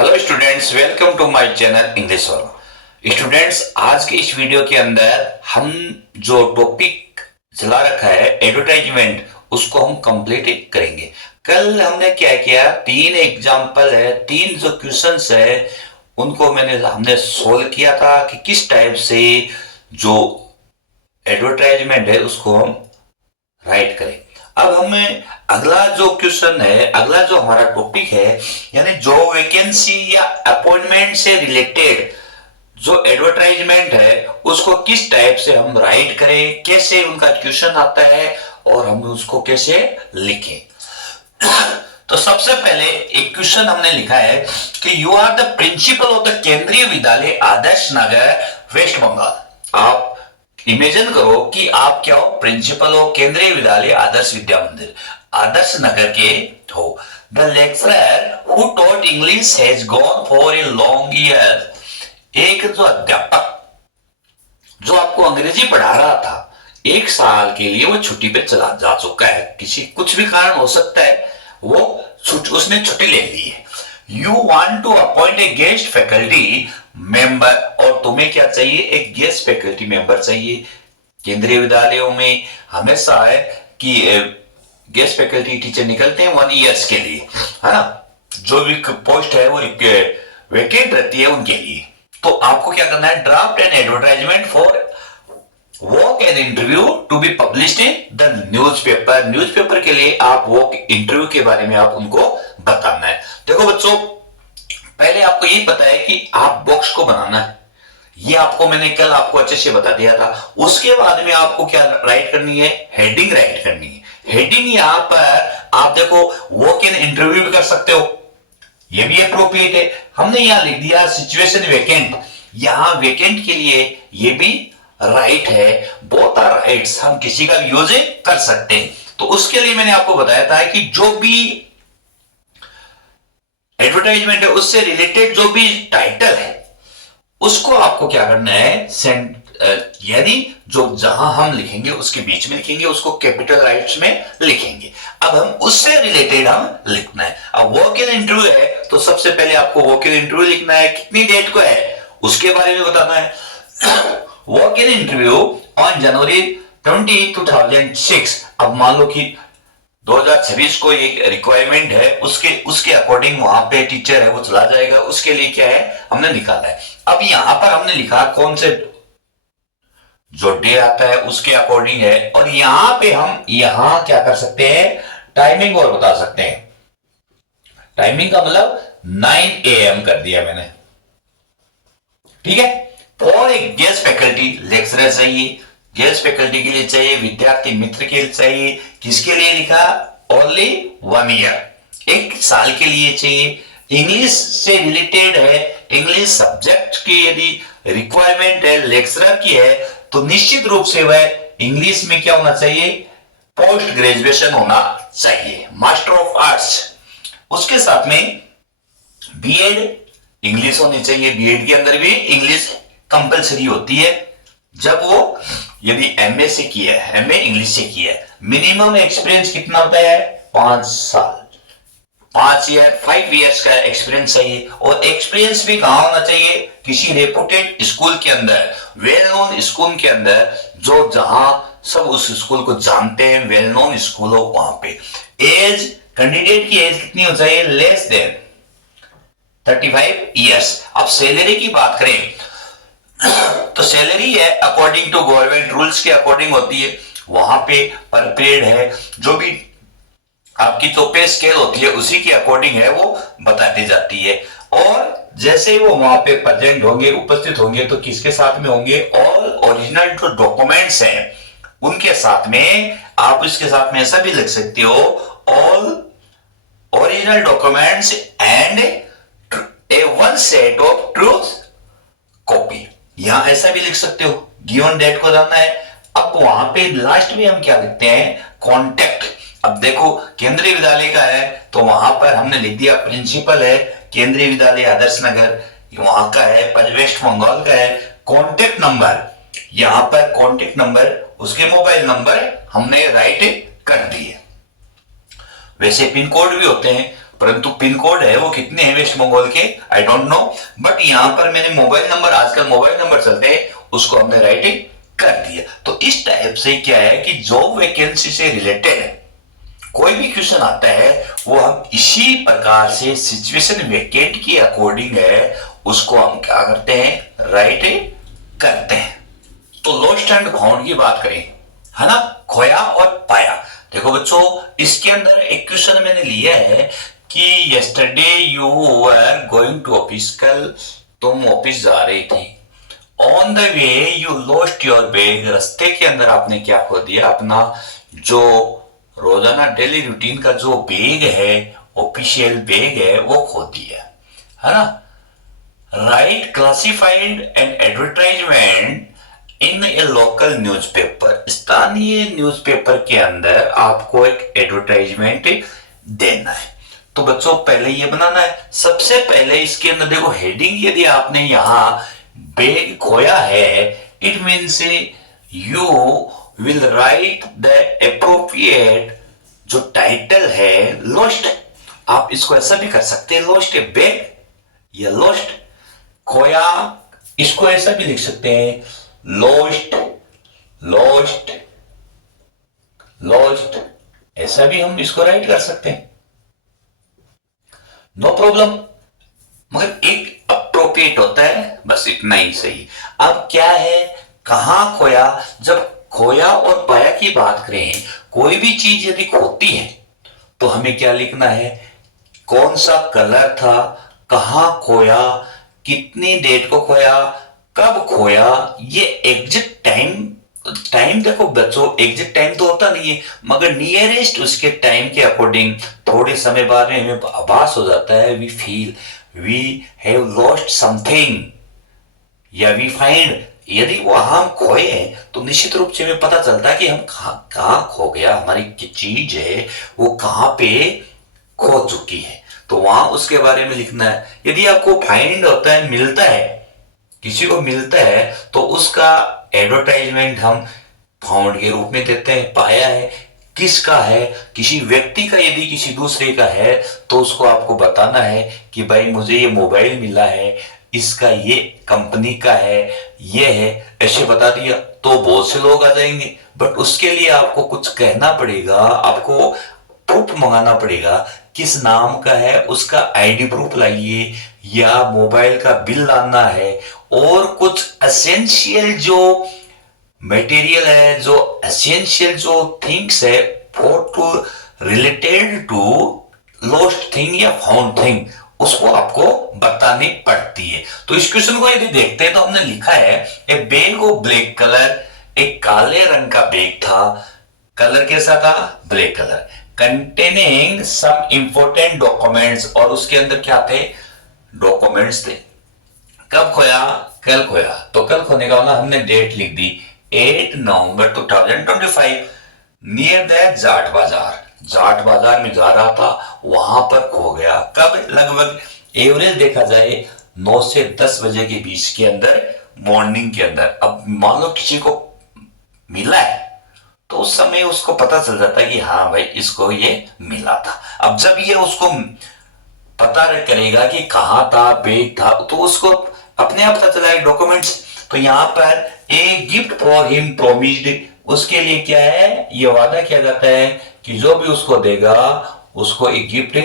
Hello students, welcome to my channel English वाला। Students, आज के इस वीडियो के अंदर हम जो टॉपिक चला रखा है एडवर्टाइजमेंट, उसको हम कंप्लीट करेंगे। कल हमने क्या किया, तीन एग्जांपल है, तीन जो क्वेश्चंस है उनको हमने सोल्व किया था कि किस टाइप से जो एडवर्टाइजमेंट है उसको हम राइट करें। अब हमें अगला जो क्वेश्चन है, अगला जो हमारा टॉपिक है, यानी जो वैकेंसी या अपॉइंटमेंट से रिलेटेड जो एडवर्टाइजमेंट है उसको किस टाइप से हम राइट करें, कैसे उनका क्वेश्चन आता है और हम उसको कैसे लिखें। तो सबसे पहले एक क्वेश्चन हमने लिखा है कि you are the principal of the Kendriya Vidyalaya Adarsh Nagar waste Bengal. आप इमेजिन करो कि आप क्या हो, प्रिंसिपल हो केंद्रीय विद्यालय आदर्श विद्या मंदिर आदर्श नगर के हो। The lecturer who taught English has gone for a long year. एक जो अध्यापक जो आपको अंग्रेजी पढ़ा रहा था, एक साल के लिए वो छुट्टी पे चला जा चुका है, किसी कुछ भी कारण हो सकता है, वो उसने छुट्टी ले ली है। You want to appoint a guest faculty member, और तुम्हें क्या चाहिए, एक गेस्ट फैकल्टी मेंबर चाहिए। केंद्रीय विद्यालयों में हमेशा है कि गेस्ट फैकल्टी टीचर निकलते हैं 1 ईयर्स के लिए, है ना। जो भी पोस्ट है वो वेकेंट रहती है उनके लिए। तो आपको क्या करना है, draft an advertisement for walk in interview to be published in the newspaper. Newspaper के लिए आप वॉक इंटरव्यू के बारे में आप उनको बताना है। देखो बच्चों, पहले आपको यही पता है कि आप बॉक्स को बनाना है, ये आपको मैंने कल आपको अच्छे से बता दिया था। उसके बाद में आपको क्या राइट करनी है, हेडिंग राइट करनी है। हेडिंग यहां पर आप देखो, वॉक इन इंटरव्यू भी कर सकते हो, ये भी अप्रोप्रिएट है। हमने यहां लिख दिया सिचुएशन वेकेंट, यहां वेकेंट के लिए ये भी राइट है। बोथ आर राइट्स, हम किसी का भी यूज कर सकते हैं। तो उसके लिए मैंने आपको बताया था कि जो भी एडवर्टाइजमेंट है उससे रिलेटेड जो भी टाइटल है उसको आपको क्या करना है, यानी जो जहां हम लिखेंगे उसके बीच में लिखेंगे, उसको कैपिटल राइट्स में लिखेंगे। अब हम उससे रिलेटेड हम लिखना है। अब वॉक इन इंटरव्यू है तो सबसे पहले आपको वॉक इन इंटरव्यू लिखना है, कितनी डेट को है उसके बारे में बताना है। Walk in interview on January 20, 2006। अब मान लो कि 2026 को एक रिक्वायरमेंट है, उसके अकॉर्डिंग वहां पे टीचर है वो चला जाएगा, उसके लिए क्या है हमने निकाला है। अब यहां पर हमने लिखा कौन से जो डे आता है उसके अकॉर्डिंग है, और यहां पे हम यहां क्या कर सकते हैं, टाइमिंग और बता सकते हैं। टाइमिंग का मतलब 9 AM कर दिया मैंने, ठीक है। और एक गेस्ट फैकल्टी लेक्चरर चाहिए, गेस्ट फैकल्टी के लिए चाहिए, विद्यार्थी मित्र के लिए चाहिए। किसके लिए लिखा, ओनली 1 ईयर, एक साल के लिए चाहिए। इंग्लिश से रिलेटेड है, इंग्लिश सब्जेक्ट की यदि रिक्वायरमेंट है, लेक्चरर की है, तो निश्चित रूप से वह इंग्लिश में क्या होना चाहिए, पोस्ट ग्रेजुएशन होना चाहिए, मास्टर ऑफ आर्ट्स। उसके साथ में बीएड इंग्लिश होनी चाहिए, बीएड के अंदर भी इंग्लिश कंपलसरी होती है। जब वो यदि एमए से किया है, एमए इंग्लिश से किया है, मिनिमम एक्सपीरियंस कितना होता है, 5 साल, 5 ईयर, 5 ईयर्स का एक्सपीरियंस चाहिए। और एक्सपीरियंस भी कहां होना चाहिए, किसी रेपुटेड स्कूल के अंदर, वेल नोन स्कूल के अंदर, जो जहां सब उस स्कूल को जानते हैं, वेल नोन स्कूल हो वहां पे। एज, कैंडिडेट की एज कितनी हो चाहिए, लेस देन 35 ईयर्स। अब सैलरी की बात करें तो सैलरी है अकॉर्डिंग टू गवर्नमेंट रूल्स के अकॉर्डिंग होती है, वहां पे पर पेड है, जो भी आपकी जो पे स्केल होती है उसी के अकॉर्डिंग है वो बता दी जाती है। और जैसे वो वहां पे प्रेजेंट होंगे, उपस्थित होंगे, तो किसके साथ में होंगे, ऑल ओरिजिनल जो डॉक्यूमेंट्स हैं उनके साथ में। आप इसके साथ में ऐसा भी लिख सकते हो, all original documents and A 1 set of truth copy, यहां ऐसा भी लिख सकते हो। गिवन डेट को जानना है। अब वहां पे लास्ट में हम क्या लिखते हैं, कॉन्टेक्ट। अब देखो केंद्रीय विद्यालय का है तो वहां पर हमने लिख दिया प्रिंसिपल है केंद्रीय विद्यालय आदर्श नगर, वहां का है, वेस्ट बंगाल का है। कॉन्टेक्ट नंबर, यहां पर कॉन्टेक्ट नंबर, उसके मोबाइल नंबर हमने राइट कर दिए। वैसे पिन कोड भी होते हैं, परंतु पिन कोड है वो कितने हैं वेस्ट बंगाल के आई डोंट नो, बट यहाँ पर मैंने मोबाइल नंबर, आजकल मोबाइल नंबर चलते हैं, उसको हमने राइटिंग कर दिया। तो इस टाइप से क्या है कि जॉब वैकेंसी से रिलेटेड कोई भी क्वेश्चन आता है वो हम इसी प्रकार से सिचुएशन वैकेंट के अकॉर्डिंग है उसको हम क्या करते हैं, राइट करते हैं। तो लॉस्ट एंड फाउंड की बात करें, है ना, खोया और पाया। देखो बच्चों, इसके अंदर एक क्वेश्चन मैंने लिया है कि yesterday you were going to office, कल तुम ऑफिस जा रही थी, on the way you lost your bag, रास्ते के अंदर आपने क्या खो दिया, अपना जो रोजाना डेली रूटीन का जो बैग है, ऑफिशियल बैग है, वो खो दिया, है ना। Right classified and advertisement in A local newspaper, स्थानीय न्यूज़पेपर के अंदर आपको एक एडवर्टाइजमेंट देना है। तो बच्चों पहले ये बनाना है, सबसे पहले इसके अंदर देखो हेडिंग, यदि आपने यहां बैग खोया है, it means you will write the appropriate जो टाइटल है लॉस्ट। आप इसको ऐसा भी कर सकते हैं, लॉस्ट ए बैग या लॉस्ट खोया, इसको ऐसा भी लिख सकते हैं, लॉस्ट लॉस्ट लॉस्ट, ऐसा भी हम इसको राइट कर सकते हैं, नो प्रॉब्लम। मगर एक अप्रोप्रिएट होता है, बस इतना ही सही। अब क्या है, कहां खोया, जब खोया और पाया की बात करें, कोई भी चीज यदि खोती है तो हमें क्या लिखना है, कौन सा कलर था, कहां खोया, कितनी डेट को खोया, कब खोया, ये एग्जैक्ट टाइम देखो बच्चों, एग्जैक्ट टाइम तो होता नहीं है, मगर नियरेस्ट उसके टाइम के अकॉर्डिंग थोड़े समय बाद में हमें आभास हो जाता है, we feel we have lost something या वी फाइंड, यदि वो हम खोए हैं तो निश्चित रूप से हमें पता चलता है कि हम कहां खो गया, हमारी चीज है वो कहां पे खो चुकी है, तो वहां उसके बारे में लिखना है। यदि आपको फाइंड होता है, मिलता है, किसी को मिलता है, तो उसका एडवर्टाइजमेंट हम फाउंड के रूप में देते हैं। पाया है, किसका है, किसी व्यक्ति का, यदि किसी दूसरे का है तो उसको आपको बताना है कि भाई मुझे ये मोबाइल मिला है, इसका ये कंपनी का है, ये है, ऐसे बता दिया तो बहुत से लोग आ जाएंगे, बट उसके लिए आपको कुछ कहना पड़ेगा, आपको प्रूफ मंगाना पड़ेगा, किस नाम का है, उसका आईडी प्रूफ लाइए या मोबाइल का बिल लाना है, और कुछ एसेंशियल जो मटेरियल है, जो एसेंशियल जो थिंग्स है for to related to lost thing या फाउंड थिंग, उसको आपको बतानी पड़ती है। तो इस क्वेश्चन को यदि देखते हैं तो हमने लिखा है, a bag of black colour, एक काले रंग का बैग था, कलर कैसा था, black colour, containing some important documents, और उसके अंदर क्या थे, डॉक्यूमेंट्स थे। कब खोया, कल खोया, तो कल खोने का मतलब हमने डेट लिख दी 8 नवंबर 2025, नियर द जाट बाजार, जाट बाजार में जा रहा था, वहां पर खो गया। कब, लगभग एवरेज देखा जाए 9 से 10 बजे के बीच के अंदर, मॉर्निंग के अंदर। अब मान लो किसी को मिला है तो उस समय उसको पता चल जाता है कि हाँ भाई इसको ये मिला था। अब जब ये उसको पता करेगा कि कहां था, बैग था, तो उसको अपने आप पता चला डॉक्यूमेंट्स। तो यहां पर a gift for him promised, उसके लिए क्या है, ये वादा किया जाता है कि जो भी उसको देगा उसको एक गिफ्ट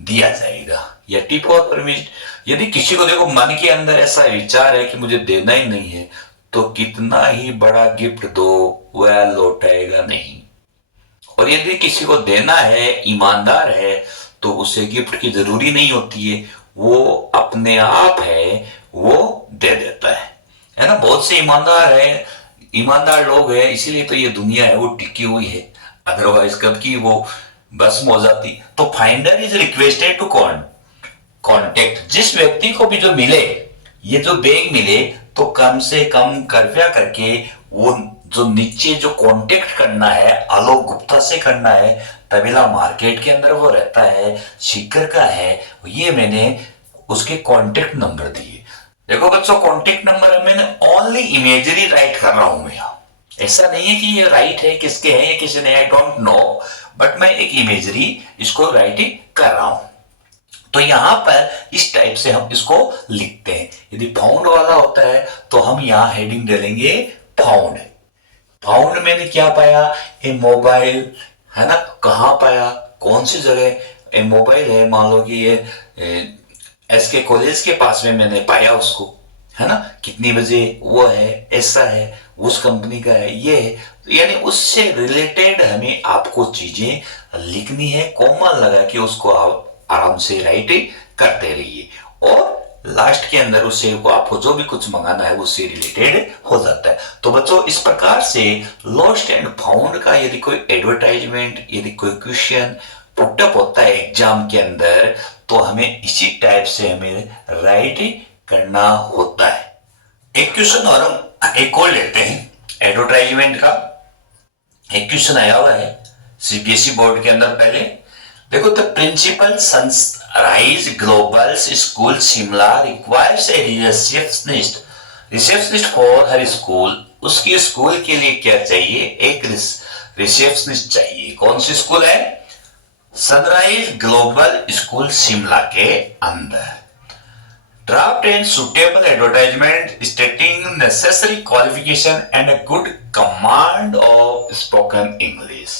दिया जाएगा, या टिप फॉर प्रोमिस्ड। यदि किसी को देखो मन के अंदर ऐसा विचार है कि मुझे देना ही नहीं है, तो कितना ही बड़ा गिफ्ट दो वह लौटाएगा नहीं। और यदि किसी को देना है, ईमानदार है, तो उसे गिफ्ट की जरूरी नहीं होती है, वो अपने आप है वो दे देता है ना। बहुत से ईमानदार है, ईमानदार लोग हैं, इसीलिए तो ये दुनिया है वो टिकी हुई है, अदरवाइज कब की वो भस्म हो जाती। तो finder is requested to contact, जिस व्यक्ति को भी जो मिले, ये जो बैग मिले, तो कम से कम कृपया करके वो जो नीचे जो कांटेक्ट करना है, आलोक गुप्ता से करना है, तबेला मार्केट के अंदर वो रहता है, सीकर का है, ये मैंने उसके कांटेक्ट नंबर दिए। देखो बच्चों, कांटेक्ट नंबर मैंने ओनली इमेजरी राइट कर रहा हूं मैं यहाँ, ऐसा नहीं है कि ये राइट है किसके है या किसी ने, आई डोंट नो, बट मैं एक इमेजरी इसको राइट कर रहा हूं। तो यहां पर इस टाइप से हम इसको लिखते हैं। यदि फाउंड वाला होता है तो हम यहां हेडिंग डालेंगे फाउंड। फाउंड मैंने क्या पाया, ए मोबाइल, है ना, कहां पाया, कौन सी जगह, ए मोबाइल है, मान लो कि ये एस के कॉलेज के पास में मैंने पाया उसको, है ना, कितनी बजे वो है, ऐसा है, उस कंपनी का है, ये है। तो यानी उससे रिलेटेड हमें आपको चीजें लिखनी है, कॉमन लगा के उसको आप आराम से राइट करते रहिए, और लास्ट के अंदर उससे को आपको जो भी कुछ मंगाना है उससे रिलेटेड हो जाता है। तो बच्चों इस प्रकार से लॉस्ट एंड फाउंड का यदि कोई एडवर्टाइजमेंट, यदि कोई क्वेश्चन पुटअप होता है एग्जाम के अंदर, तो हमें इसी टाइप से हमें राइट करना होता है। एक क्वेश्चन और हम एक और लेते हैं एडवर्टाइजमेंट का। एक क्वेश्चन आया हुआ है सीबीएसई बोर्ड के अंदर। पहले देखो, the principal Sunrise Global School Shimla requires a receptionist, receptionist for her school. उसकी स्कूल के लिए क्या चाहिए, एक रिसेप्शनिस्ट चाहिए। कौन सी स्कूल है, सनराइज ग्लोबल स्कूल शिमला के अंदर। Draft and suitable advertisement stating necessary qualification and a good command of spoken English।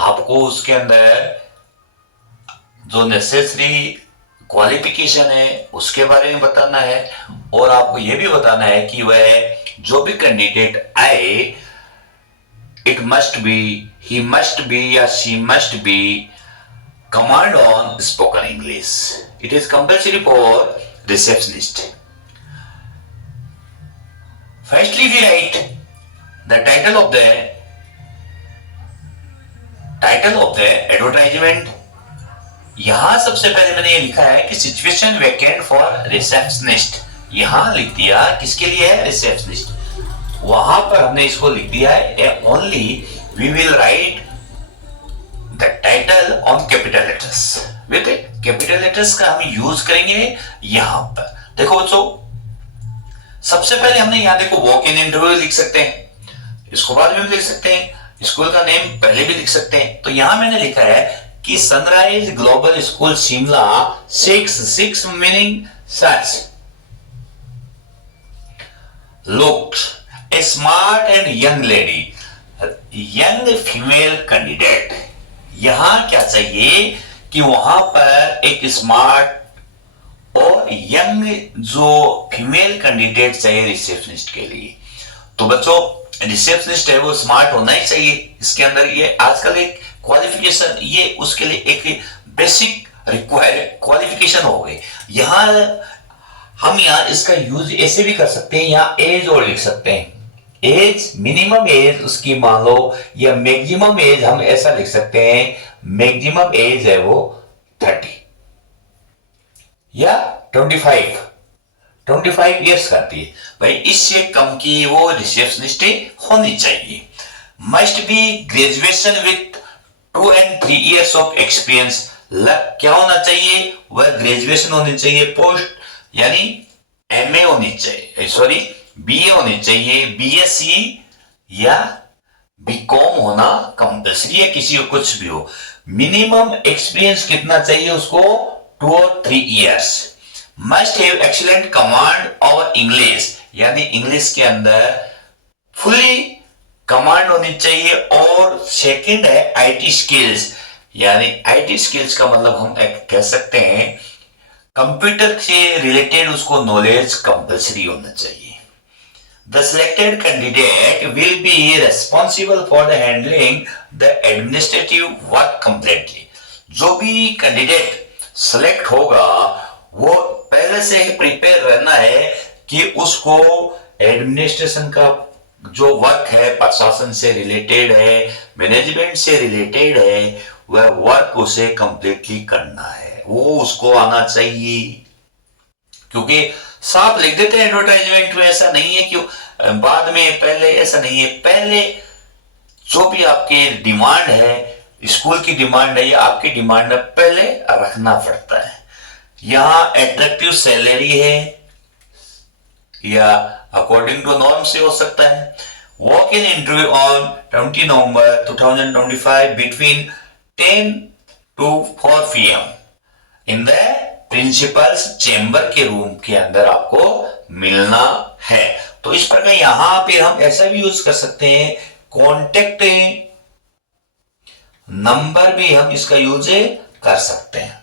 आपको उसके अंदर जो नेसेसरी क्वालिफिकेशन है उसके बारे में बताना है, और आपको यह भी बताना है कि वह जो भी कैंडिडेट आए, it must be, he must be या she must be command on spoken English. It is compulsory for receptionist. Firstly, we write the title of the advertisement. यहां सबसे पहले मैंने ये लिखा है कि सिचुएशन वैकेंट फॉर रिसेप्शनिस्ट। यहां लिख दिया किसके लिए है, रिसेप्शनिस्ट। वहां पर हमने इसको लिख दिया है only we will write the title on capital letters. With capital letters का हम यूज करेंगे यहां पर। देखो बच्चों, सबसे पहले हमने यहां देखो वॉक इन इंटरव्यू लिख सकते हैं, इसको बाद में भी लिख सकते हैं, स्कूल का नेम पहले भी लिख सकते हैं। तो यहां मैंने लिखा है कि sunrise Global School Shimla 6 meaning such looked A smart and young lady, young female candidate. यहां क्या चाहिए कि वहां पर एक स्मार्ट और यंग जो फीमेल कैंडिडेट चाहिए रिसेप्शनिस्ट के लिए। तो बच्चों रिसेप्शनिस्ट है वो स्मार्ट होना ही चाहिए। इसके अंदर ये आजकल एक क्वालिफिकेशन, ये उसके लिए एक बेसिक रिक्वायर्ड क्वालिफिकेशन हो गई। यहां हम यहां इसका यूज ऐसे भी कर सकते हैं, यहां एज और लिख सकते हैं, एज मिनिमम एज उसकी मान लो, या मैक्सिमम एज हम ऐसा लिख सकते हैं, मैक्सिमम एज है वो 30 या 25 ईयर्स करती है भाई, इससे कम की वो रिसेप्शनिस्ट होनी चाहिए। Must be graduation with 2 and 3 years of experience. क्या होना चाहिए, वह ग्रेजुएशन होनी चाहिए, पोस्ट यानी एमए होनी चाहिए, सॉरी बीए होनी चाहिए, बीएससी या बीकॉम होना कंपल्सरी है, किसी को कुछ भी हो। मिनिमम एक्सपीरियंस कितना चाहिए उसको, 2 or 3 years। Must have excellent command of English, यानी इंग्लिश के अंदर फुली कमांड होनी चाहिए। और सेकंड है आईटी स्किल्स, यानी आईटी स्किल्स का मतलब हम कह सकते हैं कंप्यूटर से रिलेटेड उसको नॉलेज कंपल्सरी होना चाहिए। The selected candidate will be responsible for the handling the administrative work completely। जो भी कैंडिडेट सेलेक्ट होगा वो पहले से ही प्रिपेयर रहना है कि उसको एडमिनिस्ट्रेशन का जो वर्क है, प्रशासन से रिलेटेड है, मैनेजमेंट से रिलेटेड है, वह वर्क उसे कंप्लीटली करना है, वो उसको आना चाहिए। क्योंकि साफ लिख देते हैं एडवर्टाइजमेंट में, ऐसा नहीं है कि बाद में, पहले ऐसा नहीं है। पहले जो भी आपके डिमांड है, स्कूल की डिमांड है या आपकी डिमांड है, पहले रखना पड़ता है। यहां एट्रैक्टिव सैलरी है या अकॉर्डिंग टू नॉर्म से हो सकता है। Walk in interview on 20 November 2025 between 10 to 4 PM in the principles chamber के रूम के अंदर आपको मिलना है। तो इस प्रकार यहां पे हम ऐसा भी यूज कर सकते हैं, कॉन्टेक्ट नंबर भी हम इसका यूज कर सकते हैं।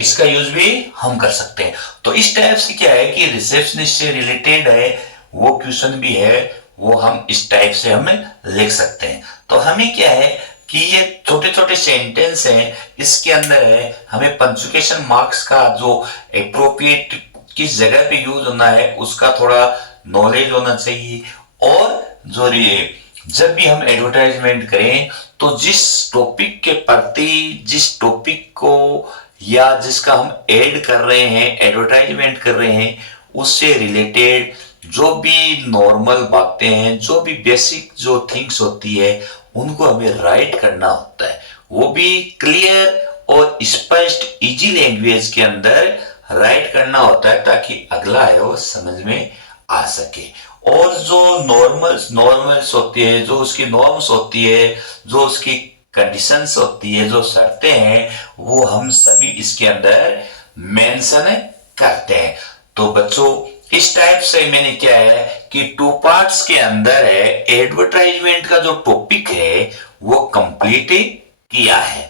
इसका यूज भी हम कर सकते हैं। तो इस टाइप से क्या है कि रिसेप्शनिस्ट से रिलेटेड है वो क्वेश्चन भी है, वो हम इस टाइप से हमें लिख सकते हैं। तो हमें क्या है कि ये छोटे छोटे सेंटेंस हैं, इसके अंदर है हमें पंचुकेशन मार्क्स का जो एप्रोप्रिएट किस जगह पे यूज होना है उसका थोड़ा नॉलेज होना चाहिए। और जो जब भी हम एडवर्टाइजमेंट करें तो जिस टॉपिक के प्रति, जिस टॉपिक को या जिसका हम ऐड कर रहे हैं, एडवर्टाइजमेंट कर रहे हैं, उससे रिलेटेड जो भी नॉर्मल बातें हैं, जो भी बेसिक जो थिंग्स होती है, उनको हमें राइट करना होता है। वो भी क्लियर और स्पष्ट इजी लैंग्वेज के अंदर राइट करना होता है ताकि अगला है वो समझ में आ सके। और जो नॉर्मल्स होती है, जो उसकी नॉर्म्स होती है, जो उसकी कंडीशंस होती है, जो शर्तें हैं, वो हम सभी इसके अंदर मेंशन करते हैं। तो बच्चों इस टाइप से मैंने क्या है कि 2 पार्ट्स के अंदर है एडवर्टाइजमेंट का जो टॉपिक है वो कंप्लीट किया है।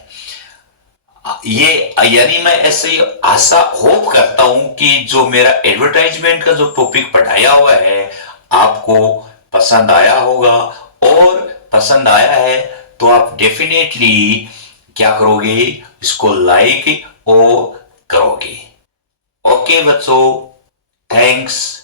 ये यानी मैं ऐसे ही आशा होप करता हूं कि जो मेरा एडवर्टाइजमेंट का जो टॉपिक पढ़ाया हुआ है आपको पसंद आया होगा। और पसंद आया है तो आप डेफिनेटली क्या करोगे, इसको लाइक और करोगे। ओके बच्चों, थैंक्स।